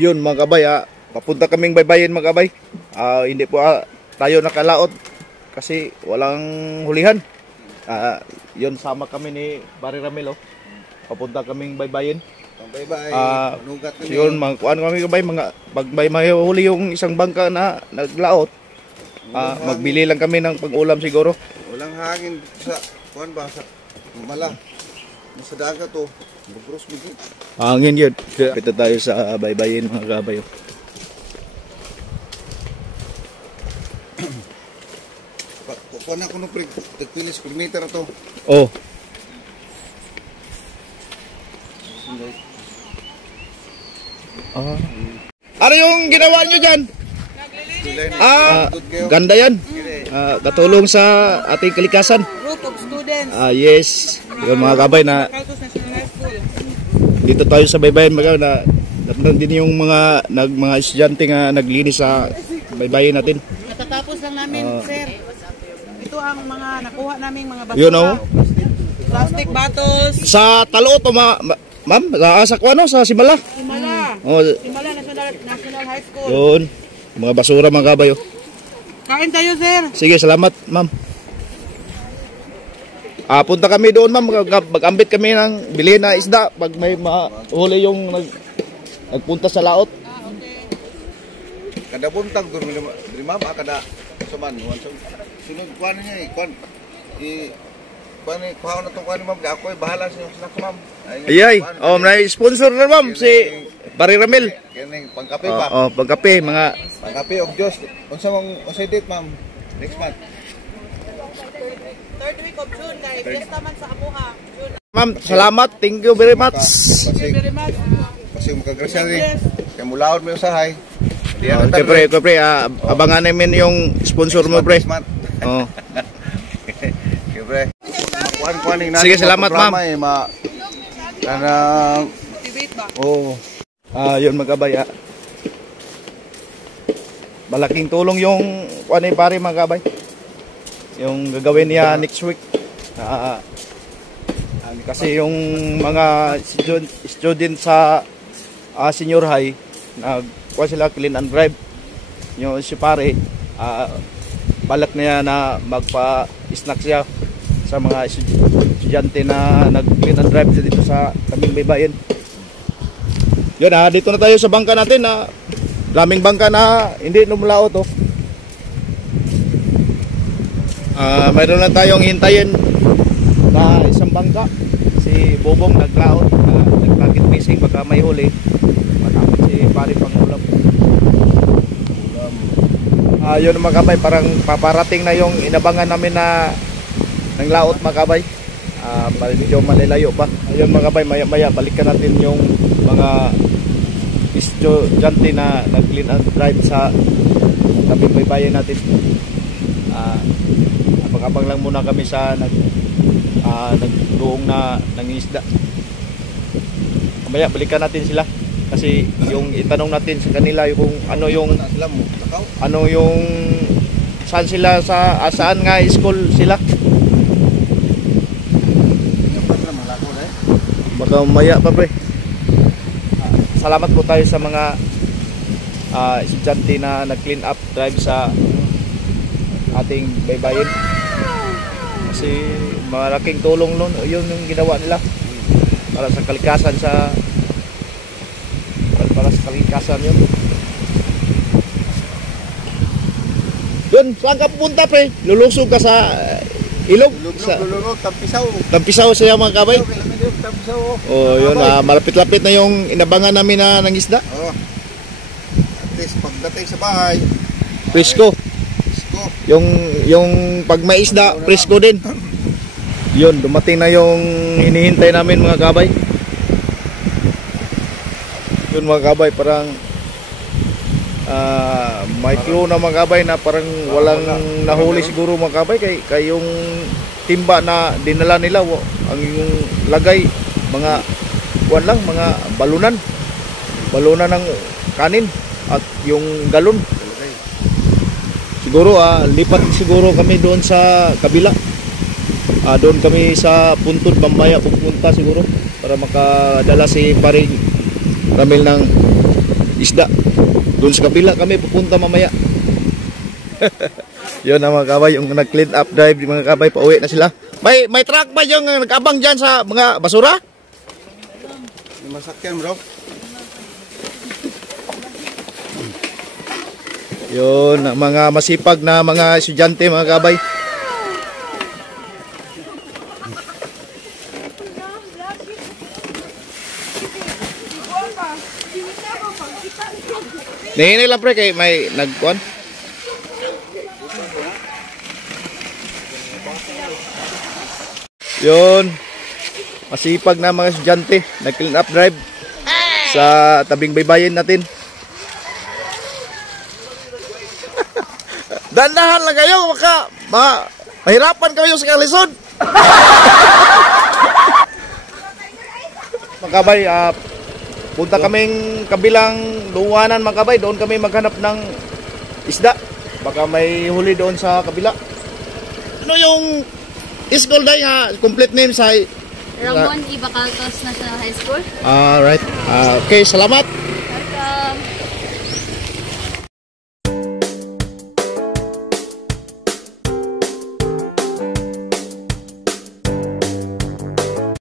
Yun mga kabay, papunta kaming baybayin mga kabay. Hindi po tayo nakalaot kasi walang hulihan. Yun, sama kami ni Barry Ramil. Papunta kaming baybayin. Yun, mga kuan kami kabay, pag may mahuli yung isang bangka na naglaot, magbili lang kami ng pag-ulam siguro. Walang hangin sa kuan ba sa mala. Sa dagat to, bugros bigit. Hangin yun. Kita tayo sa baybayin mga kabay. Kuan ako no pre, 30 kilometer to. Oh. Ano yung ginawa nyo dyan? Ganda yan. Katulong sa ating kalikasan. Group of students. Yes. Yung mga kabay na dito tayo sa baybayin mga na napnan din yung mga estudyante nga naglinis sa baybayin natin. Natatapos lang namin, sir. Ito ang mga nakuha naming mga basura. You know? Plastic bottles. Sa Taloot o ma'am? Sa kuano? Sa Simala? Simala. Simala National High School. Yun. Mga basura mga kabay. Kain tayo, sir. Sige, salamat ma'am. Punta kami doon ma'am, mag-ambit kami ng bilhin na isda pag may mahuli yung nagpunta sa laot. Okay. Kada buntag doon diri ma'am kada suman sunod kuan niya kuan kuha na to kuan ma'am ako bahala sa inyo snack ma'am. Ayay, may sponsor na ma'am si Barry Ramil. Kining pangkape pa. Pangkape mga pangkape of Diyos. Unsa date ma'am? Next month. Third week of June, guys. Yes naman sa Amuha. Ma'am, salamat. Thank you very much. Thank you very much. Kasi makagrasya rin. Kaya mulaod mo yung sahay. Okay pre, abangan namin yung sponsor mo pre. Oh. Okay pre. Sige, salamat ma'am. Motivate ba? Yun magkabay. Malaking tulong yung pare mga kabay. Yung gagawin niya next week. Kasi yung mga student sa senior high nagkuha sila clean and drive. Yung si pare balak niya na magpa-snack siya sa mga estudyante na nag-clean and drive dito sa kaming baybayin. Yun, dito na tayo sa bangka natin. Daming bangka na hindi lumulaot. Mayroon lang tayong hintayin na isang bangka. Si Bobong naglaot, nag-target fishing, baka may huli. Matapos si pare pangulam. Yun mga kabay, parang paparating na yung inabangan namin na ng laot mga kabay. Medyo malilayo pa. Ayun mga kabay, maya balikan natin yung mga estudyante na nag-clean and drive sa tabing baybayin natin. Abang-abang lang muna kami sa nagdoong na nangisda. Mamaya balikan natin sila kasi yung itanong natin sa kanila yung ano yung saan sila saan nga school sila. Baka mamaya pa pre. Salamat po tayo sa mga estudyante na nag-clean up drive sa ating baybayin. Kasi malaking tulong nun, yun yung ginawa nila para sa kalikasan yun. Yun, saan ka pupunta pre? Lulusog ka sa ilog? Lulunog, Tampisaw siya mga kabay? Tampisaw. Yun, malapit-lapit na yung inabangan namin na nangisda. At least pagdating sa bahay Presko. Yung pag may isda, presko din. Yun, dumating na yung hinihintay namin mga kabay. Yun mga kabay, parang may clue na mga kabay na parang walang nahuli siguro mga kabay kay yung timba na dinala nila ang yung lagay mga mga balunan ng kanin at yung galon. Siguro lipat siguro kami doon sa kabila. Doon kami sa Puntod Bambaya pupunta siguro para makadala si Paring Ramil ng isda. Doon sa kabila kami pupunta mamaya. Yun ang mga kabay, yung nag-clean up drive, yung mga kabay, pauwi na sila. May truck ba yung nag-abang dyan sa mga basura? May masakyan bro. Yun, ang mga masipag na mga estudyante, mga kabay. Nihini lang pre, kay may nagkuhan. Yun, masipag na mga estudyante, nag-clean up drive sa tabing baybayin natin. Dandahan lang kayo, baka mahirapan kayo sa kalisod. Mga kabay, punta kaming kabilang luwanan mga kabay, doon kami maghanap ng isda. Baka may huli doon sa kabila. Ano yung school day ha? Complete name sa Ramon Ibacaltos National High School. Alright. Okay, salamat. Welcome.